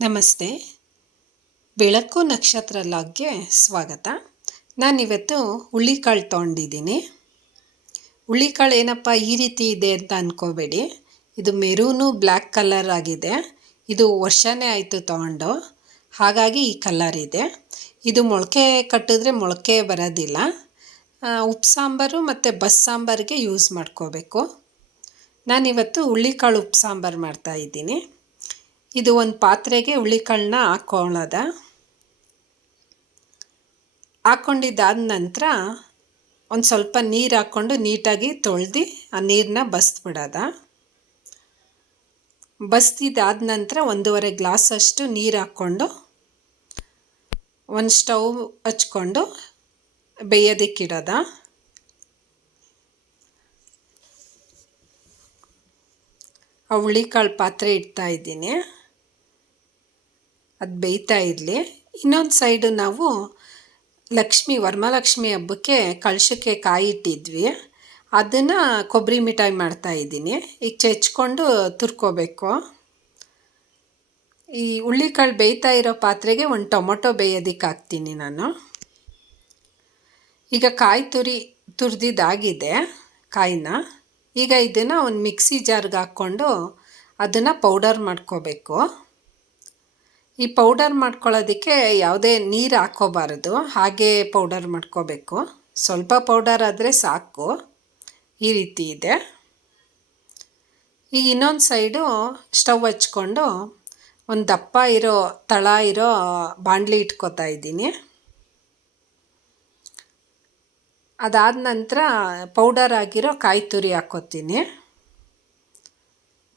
ನಮಸ್ತೆ. ಬೆಳಕು ನಕ್ಷತ್ರ ಲಾಗ್ಗೆ ಸ್ವಾಗತ. ನಾನಿವತ್ತು ಹುಳ್ಳಿಕಾಳು ತೊಗೊಂಡಿದ್ದೀನಿ. ಹುಳ್ಳಿಕಾಳು ಏನಪ್ಪ ಈ ರೀತಿ ಇದೆ ಅಂತ ಅಂದ್ಕೋಬೇಡಿ. ಇದು ಮೆರೂನು ಬ್ಲ್ಯಾಕ್ ಕಲರ್ ಆಗಿದೆ. ಇದು ವರ್ಷನೇ ಆಯಿತು ತೊಗೊಂಡು, ಹಾಗಾಗಿ ಈ ಕಲರ್ ಇದೆ. ಇದು ಮೊಳಕೆ ಕಟ್ಟಿದ್ರೆ ಮೊಳಕೆ ಬರೋದಿಲ್ಲ. ಉಪ್ಪು ಸಾಂಬಾರು ಮತ್ತು ಬಸ್ಸಾಂಬಾರಿಗೆ ಯೂಸ್ ಮಾಡ್ಕೋಬೇಕು. ನಾನಿವತ್ತು ಹುಳ್ಳಿಕಾಳು ಉಪ್ಪು ಸಾಂಬಾರು ಮಾಡ್ತಾಯಿದ್ದೀನಿ. ಇದು ಒಂದು ಪಾತ್ರೆಗೆ ಹುಳ್ಳಿಕಾಳನ್ನ ಹಾಕ್ಕೊಂಡಿದ್ದಾದ ನಂತರ ಒಂದು ಸ್ವಲ್ಪ ನೀರು ಹಾಕ್ಕೊಂಡು ನೀಟಾಗಿ ತೊಳೆದು ಆ ನೀರನ್ನ ಬಸ್ತಿದ್ದಾದ ನಂತರ 1.5 ಗ್ಲಾಸಷ್ಟು ನೀರು ಹಾಕ್ಕೊಂಡು ಒಂದು ಸ್ಟವ್ ಹಚ್ಕೊಂಡು ಬೇಯೋದಕ್ಕಿಡೋದ. ಆ ಹುಳ್ಳಿಕಾಳು ಪಾತ್ರೆ ಇಡ್ತಾಯಿದ್ದೀನಿ, ಅದು ಬೇಯ್ತಾ ಇರಲಿ. ಇನ್ನೊಂದು ಸೈಡು ನಾವು ವರಮಹಾಲಕ್ಷ್ಮಿ ಹಬ್ಬಕ್ಕೆ ಕಳಶಕ್ಕೆ ಕಾಯಿ ಇಟ್ಟಿದ್ವಿ, ಅದನ್ನು ಕೊಬ್ಬರಿ ಮಿಠಾಯಿ ಮಾಡ್ತಾಯಿದ್ದೀನಿ. ಈಗ ಚೆಚ್ಕೊಂಡು ತುರ್ಕೋಬೇಕು. ಈ ಹುಳ್ಳಿಕಾಳು ಬೇಯ್ತಾ ಇರೋ ಪಾತ್ರೆಗೆ ಒಂದು ಟೊಮೊಟೊ ಬೇಯೋದಕ್ಕೆ ಹಾಕ್ತೀನಿ ನಾನು. ಈಗ ಕಾಯಿ ತುರಿದಿದ್ದಾಗಿದೆ ಕಾಯಿನ. ಈಗ ಇದನ್ನು ಒಂದು ಮಿಕ್ಸಿ ಜಾರ್ಗೆ ಹಾಕ್ಕೊಂಡು ಅದನ್ನು ಪೌಡರ್ ಮಾಡ್ಕೋಬೇಕು. ಈ ಪೌಡರ್ ಮಾಡ್ಕೊಳ್ಳೋದಕ್ಕೆ ಯಾವುದೇ ನೀರು ಹಾಕ್ಕೋಬಾರ್ದು, ಹಾಗೆ ಪೌಡರ್ ಮಾಡ್ಕೋಬೇಕು. ಸ್ವಲ್ಪ ಪೌಡರ್ ಆದರೆ ಸಾಕು. ಈ ರೀತಿ ಇದೆ. ಈಗ ಇನ್ನೊಂದು ಸೈಡು ಸ್ಟವ್ ಹಚ್ಕೊಂಡು ಒಂದು ದಪ್ಪ ತಳ ಇರೋ ಬಾಣಲಿ ಇಟ್ಕೋತಾ ಇದ್ದೀನಿ. ಅದಾದ ನಂತರ ಪೌಡರ್ ಆಗಿರೋ ಕಾಯಿ ತುರಿ ಹಾಕ್ಕೋತೀನಿ.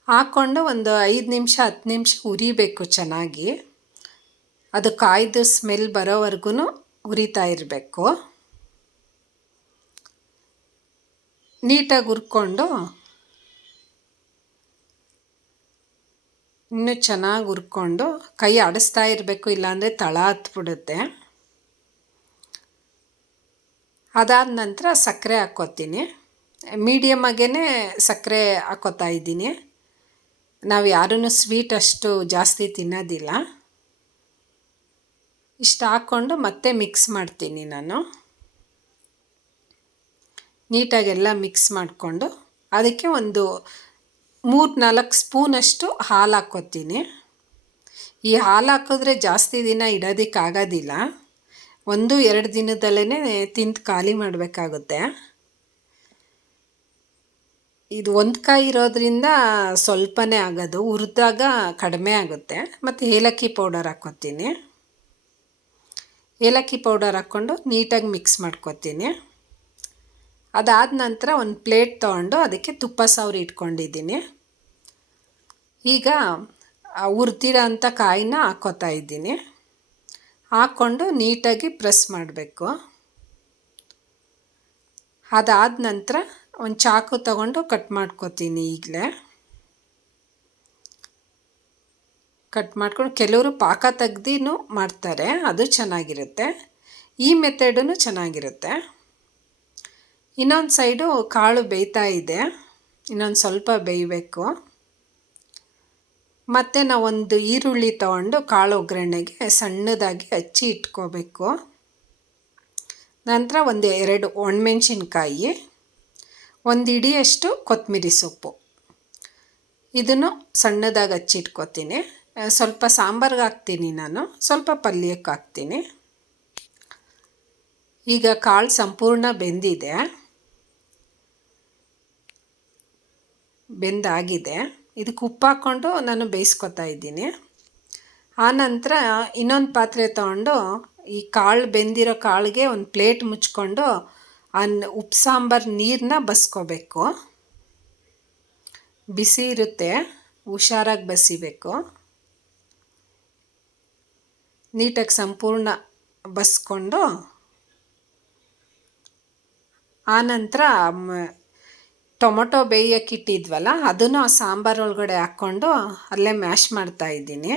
ಹಾಕ್ಕೊಂಡು ಒಂದು 5 ನಿಮಿಷ 10 ನಿಮಿಷ ಹುರಿಬೇಕು ಚೆನ್ನಾಗಿ. ಅದು ಕಾಯ್ದು ಸ್ಮೆಲ್ ಬರೋವರೆಗೂ ಹುರಿತಾ ಇರಬೇಕು. ನೀಟಾಗಿ ಹುರ್ಕೊಂಡು ಇನ್ನೂ ಚೆನ್ನಾಗಿ ಹುರ್ಕೊಂಡು ಕೈ ಆಡಿಸ್ತಾ ಇರಬೇಕು, ಇಲ್ಲಾಂದರೆ ತಳ ಹತ್ಬಿಡುತ್ತೆ. ಅದಾದ ನಂತರ ಸಕ್ಕರೆ ಹಾಕ್ಕೋತೀನಿ. ಮೀಡಿಯಮಾಗೇ ಸಕ್ಕರೆ ಹಾಕ್ಕೋತಾ ಇದ್ದೀನಿ. ನಾವು ಯಾರೂ ಸ್ವೀಟ್ ಅಷ್ಟು ಜಾಸ್ತಿ ತಿನ್ನೋದಿಲ್ಲ. ಇಷ್ಟು ಹಾಕ್ಕೊಂಡು ಮತ್ತೆ ಮಿಕ್ಸ್ ಮಾಡ್ತೀನಿ ನಾನು. ನೀಟಾಗೆಲ್ಲ ಮಿಕ್ಸ್ ಮಾಡಿಕೊಂಡು ಅದಕ್ಕೆ ಒಂದು 3-4 ಸ್ಪೂನಷ್ಟು ಹಾಲು ಹಾಕ್ಕೋತೀನಿ. ಈ ಹಾಲು ಹಾಕಿದ್ರೆ ಜಾಸ್ತಿ ದಿನ ಇಡೋದಕ್ಕಾಗೋದಿಲ್ಲ. 1-2 ದಿನದಲ್ಲೇ ತಿಂದು ಖಾಲಿ ಮಾಡಬೇಕಾಗುತ್ತೆ. ಇದು ಒಂದು ಕಾಯಿ ಇರೋದ್ರಿಂದ ಸ್ವಲ್ಪನೇ ಆಗೋದು, ಹುರಿದಾಗ ಕಡಿಮೆ ಆಗುತ್ತೆ. ಮತ್ತು ಏಲಕ್ಕಿ ಪೌಡರ್ ಹಾಕ್ಕೋತೀನಿ. ಏಲಕ್ಕಿ ಪೌಡರ್ ಹಾಕ್ಕೊಂಡು ನೀಟಾಗಿ ಮಿಕ್ಸ್ ಮಾಡ್ಕೋತೀನಿ. ಅದಾದ ನಂತರ ಒಂದು ಪ್ಲೇಟ್ ತೊಗೊಂಡು ಅದಕ್ಕೆ ತುಪ್ಪ ಸವರಿ ಇಟ್ಕೊಂಡಿದ್ದೀನಿ. ಈಗ ಹುರಿದಿರೋ ಅಂಥ ಕಾಯಿನ ಹಾಕ್ಕೋತಾ ಇದ್ದೀನಿ. ಹಾಕ್ಕೊಂಡು ನೀಟಾಗಿ ಪ್ರೆಸ್ ಮಾಡಬೇಕು. ಅದಾದ ನಂತರ ಒಂದು ಚಾಕು ತಗೊಂಡು ಕಟ್ ಮಾಡ್ಕೋತೀನಿ. ಈಗಲೇ ಕಟ್ ಮಾಡ್ಕೊಂಡು ಕೆಲವರು ಪಾಕ ತೆಗ್ದಿನೂ ಮಾಡ್ತಾರೆ, ಅದು ಚೆನ್ನಾಗಿರುತ್ತೆ. ಈ ಮೆಥಡೂ ಚೆನ್ನಾಗಿರುತ್ತೆ. ಇನ್ನೊಂದು ಸೈಡು ಕಾಳು ಬೇಯ್ತಾ ಇದೆ, ಇನ್ನೊಂದು ಸ್ವಲ್ಪ ಬೇಯಬೇಕು. ಮತ್ತು ನಾವೊಂದು ಈರುಳ್ಳಿ ತೊಗೊಂಡು ಕಾಳು ಒಗ್ಗರಣೆಗೆ ಸಣ್ಣದಾಗಿ ಹಚ್ಚಿ ಇಟ್ಕೋಬೇಕು. ನಂತರ 1-2 ಒಣಮೆಣ್ಸಿನ್ಕಾಯಿ, 1 ಹಿಡಿಯಷ್ಟು ಕೊತ್ತಂಬರಿ ಸೊಪ್ಪು, ಇದನ್ನು ಸಣ್ಣದಾಗಿ ಹಚ್ಚಿಟ್ಕೋತೀನಿ. ಸ್ವಲ್ಪ ಸಾಂಬಾರ್ಗೆ ಹಾಕ್ತೀನಿ ನಾನು, ಸ್ವಲ್ಪ ಪಲ್ಯಕ್ಕೆ ಹಾಕ್ತೀನಿ. ಈಗ ಕಾಳು ಸಂಪೂರ್ಣ ಬೆಂದಾಗಿದೆ. ಇದಕ್ಕೆ ಉಪ್ಪು ಹಾಕ್ಕೊಂಡು ನಾನು ಬೇಯಿಸ್ಕೊತಾ ಇದ್ದೀನಿ. ಆನಂತರ ಇನ್ನೊಂದು ಪಾತ್ರೆ ತೊಗೊಂಡು ಈ ಬೆಂದಿರೋ ಕಾಳಿಗೆ ಒಂದು ಪ್ಲೇಟ್ ಮುಚ್ಕೊಂಡು ಉಪ್ಪು ಸಾಂಬಾರು ನೀರನ್ನ ಬಸ್ಕೋಬೇಕು. ಬಿಸಿ ಇರುತ್ತೆ, ಹುಷಾರಾಗಿ ಬಸಿಬೇಕು. ನೀಟಾಗಿ ಸಂಪೂರ್ಣ ಬಸ್ಕೊಂಡು ಆನಂತರ ಟೊಮೊಟೊ ಬೇಯೋಕ್ಕಿಟ್ಟಿದ್ವಲ್ಲ ಅದನ್ನು ಆ ಸಾಂಬಾರು ಒಳಗಡೆ ಹಾಕ್ಕೊಂಡು ಅಲ್ಲೇ ಮ್ಯಾಶ್ ಮಾಡ್ತಾಯಿದ್ದೀನಿ.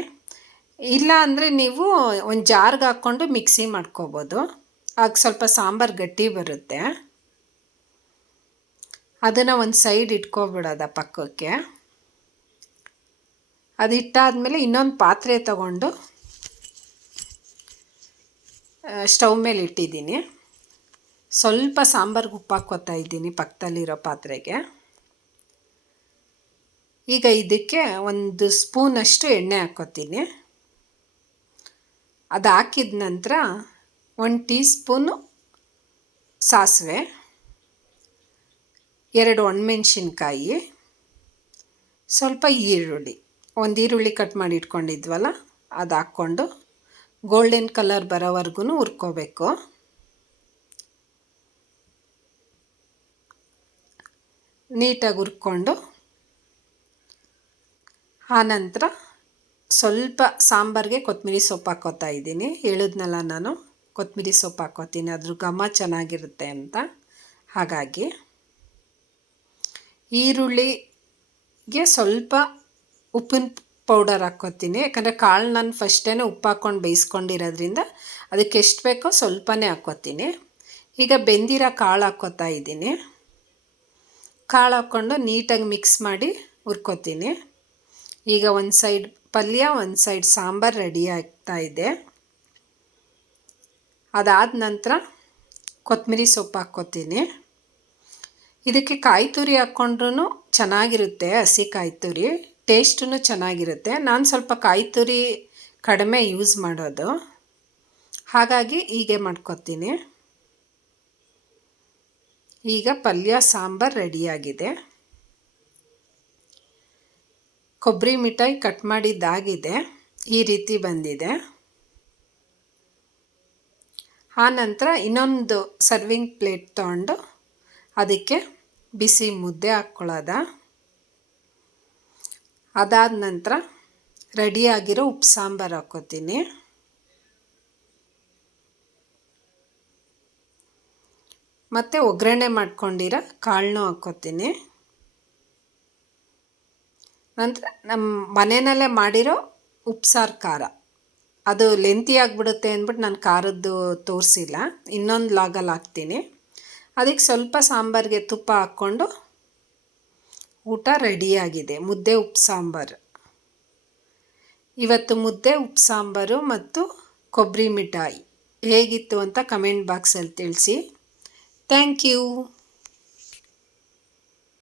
ಇಲ್ಲ ಅಂದರೆ ನೀವು ಒಂದು ಜಾರ್ಗೆ ಹಾಕ್ಕೊಂಡು ಮಿಕ್ಸಿ ಮಾಡ್ಕೋಬೋದು, ಆಗ ಸ್ವಲ್ಪ ಸಾಂಬಾರು ಗಟ್ಟಿ ಬರುತ್ತೆ. ಅದನ್ನು ಒಂದು ಸೈಡ್ ಇಟ್ಕೊಬಿಡೋದ ಪಕ್ಕಕ್ಕೆ. ಅದು ಇಟ್ಟಾದಮೇಲೆ ಇನ್ನೊಂದು ಪಾತ್ರೆ ತಗೊಂಡು ಸ್ಟವ್ ಮೇಲೆ ಇಟ್ಟಿದ್ದೀನಿ. ಸ್ವಲ್ಪ ಸಾಂಬಾರ್ಗೆ ಉಪ್ಪು ಹಾಕ್ಕೋತಾ ಇದ್ದೀನಿ ಪಕ್ಕದಲ್ಲಿರೋ ಪಾತ್ರೆಗೆ. ಈಗ ಇದಕ್ಕೆ 1 ಸ್ಪೂನಷ್ಟು ಎಣ್ಣೆ ಹಾಕ್ಕೋತೀನಿ. ಅದು ಹಾಕಿದ ನಂತರ 1 ಟೀ ಸ್ಪೂನು ಸಾಸಿವೆ, 2 ಒಣಮೆಣ್ಸಿನ್ಕಾಯಿ, ಸ್ವಲ್ಪ ಈರುಳ್ಳಿ, 1 ಈರುಳ್ಳಿ ಕಟ್ ಮಾಡಿ ಇಟ್ಕೊಂಡಿದ್ವಲ್ಲ ಅದು ಹಾಕ್ಕೊಂಡು ಗೋಲ್ಡನ್ ಕಲರ್ ಬರೋವರೆಗೂ ಹುರ್ಕೋಬೇಕು. ನೀಟಾಗಿ ಹುರ್ಕೊಂಡು ಆನಂತರ ಸ್ವಲ್ಪ ಸಾಂಬಾರಿಗೆ ಕೊತ್ತಂಬರಿ ಸೊಪ್ಪು ಹಾಕ್ಕೋತಾ ಇದ್ದೀನಿ. ಹೇಳಿದ್ನಲ್ಲ ನಾನು ಕೊತ್ತಂಬರಿ ಸೊಪ್ಪು ಹಾಕ್ಕೋತೀನಿ, ಅದ್ರ ಘಮ ಚೆನ್ನಾಗಿರುತ್ತೆ ಅಂತ. ಹಾಗಾಗಿ ಈರುಳ್ಳಿಗೆ ಸ್ವಲ್ಪ ಉಪ್ಪಿನ ಪೌಡರ್ ಹಾಕ್ಕೋತೀನಿ. ಯಾಕಂದರೆ ಕಾಳು ನಾನು ಫಸ್ಟೇ ಉಪ್ಪು ಹಾಕ್ಕೊಂಡು ಬೇಯಿಸ್ಕೊಂಡಿರೋದ್ರಿಂದ ಅದಕ್ಕೆ ಎಷ್ಟು ಬೇಕೋ ಸ್ವಲ್ಪನೇ ಹಾಕ್ಕೋತೀನಿ. ಈಗ ಬೆಂದಿರೋ ಕಾಳು ಹಾಕ್ಕೋತಾ ಇದ್ದೀನಿ. ಕಾಳು ಹಾಕ್ಕೊಂಡು ನೀಟಾಗಿ ಮಿಕ್ಸ್ ಮಾಡಿ ಹುರ್ಕೋತೀನಿ. ಈಗ ಒಂದು ಸೈಡ್ ಪಲ್ಯ, ಒಂದು ಸೈಡ್ ಸಾಂಬಾರು ರೆಡಿ ಆಗ್ತಾ ಇದೆ. ಅದಾದ ನಂತರ ಕೊತ್ತಂಬರಿ ಸೊಪ್ಪು ಹಾಕ್ಕೋತೀನಿ. ಇದಕ್ಕೆ ಕಾಯಿ ತುರಿ ಹಾಕ್ಕೊಂಡ್ರೂ ಚೆನ್ನಾಗಿರುತ್ತೆ, ಹಸಿ ಕಾಯಿ ತುರಿ ಟೇಸ್ಟೂ ಚೆನ್ನಾಗಿರುತ್ತೆ. ನಾನು ಸ್ವಲ್ಪ ಕಾಯಿ ತುರಿ ಕಡಿಮೆ ಯೂಸ್ ಮಾಡೋದು, ಹಾಗಾಗಿ ಹೀಗೆ ಮಾಡ್ಕೋತೀನಿ. ಈಗ ಪಲ್ಯ ಸಾಂಬಾರು ರೆಡಿಯಾಗಿದೆ. ಕೊಬ್ಬರಿ ಮಿಠಾಯಿ ಕಟ್ ಮಾಡಿದ್ದಾಗಿದೆ, ಈ ರೀತಿ ಬಂದಿದೆ. ಆನಂತರ ಇನ್ನೊಂದು ಸರ್ವಿಂಗ್ ಪ್ಲೇಟ್ ತೊಗೊಂಡು ಅದಕ್ಕೆ ಬಿಸಿ ಮುದ್ದೆ ಹಾಕ್ಕೊಳ್ಳೋದ. ಅದಾದ ನಂತರ ರೆಡಿಯಾಗಿರೋ ಉಪ್ಪು ಸಾಂಬಾರು ಹಾಕ್ಕೋತೀನಿ. ಮತ್ತು ಒಗ್ಗರಣೆ ಮಾಡ್ಕೊಂಡಿರೋ ಕಾಳನ್ನೂ ಹಾಕ್ಕೋತೀನಿ. ನಂತರ ನಮ್ಮ ಮನೆಯಲ್ಲೇ ಮಾಡಿರೋ ಉಪ್ಸಾರು ಖಾರ, ಅದು ಲೆಂತಿ ಆಗಿಬಿಡುತ್ತೆ ಅಂದ್ಬಿಟ್ಟು ನಾನು ಖಾರದ್ದು ತೋರಿಸಿಲ್ಲ, ಇನ್ನೊಂದು ಲಾಗಲ್ಲಿ ಹಾಕ್ತೀನಿ. ಅದಕ್ಕೆ ಸ್ವಲ್ಪ ಸಾಂಬಾರಿಗೆ ತುಪ್ಪ ಹಾಕ್ಕೊಂಡು ಊಟ ರೆಡಿಯಾಗಿದೆ. ಮುದ್ದೆ ಉಪ್ಪು ಸಾಂಬಾರು. ಇವತ್ತು ಮುದ್ದೆ ಉಪ್ಪು ಸಾಂಬಾರು ಮತ್ತು ಕೊಬ್ಬರಿ ಮಿಠಾಯಿ ಹೇಗಿತ್ತು ಅಂತ ಕಮೆಂಟ್ ಬಾಕ್ಸಲ್ಲಿ ತಿಳಿಸಿ. Thank you.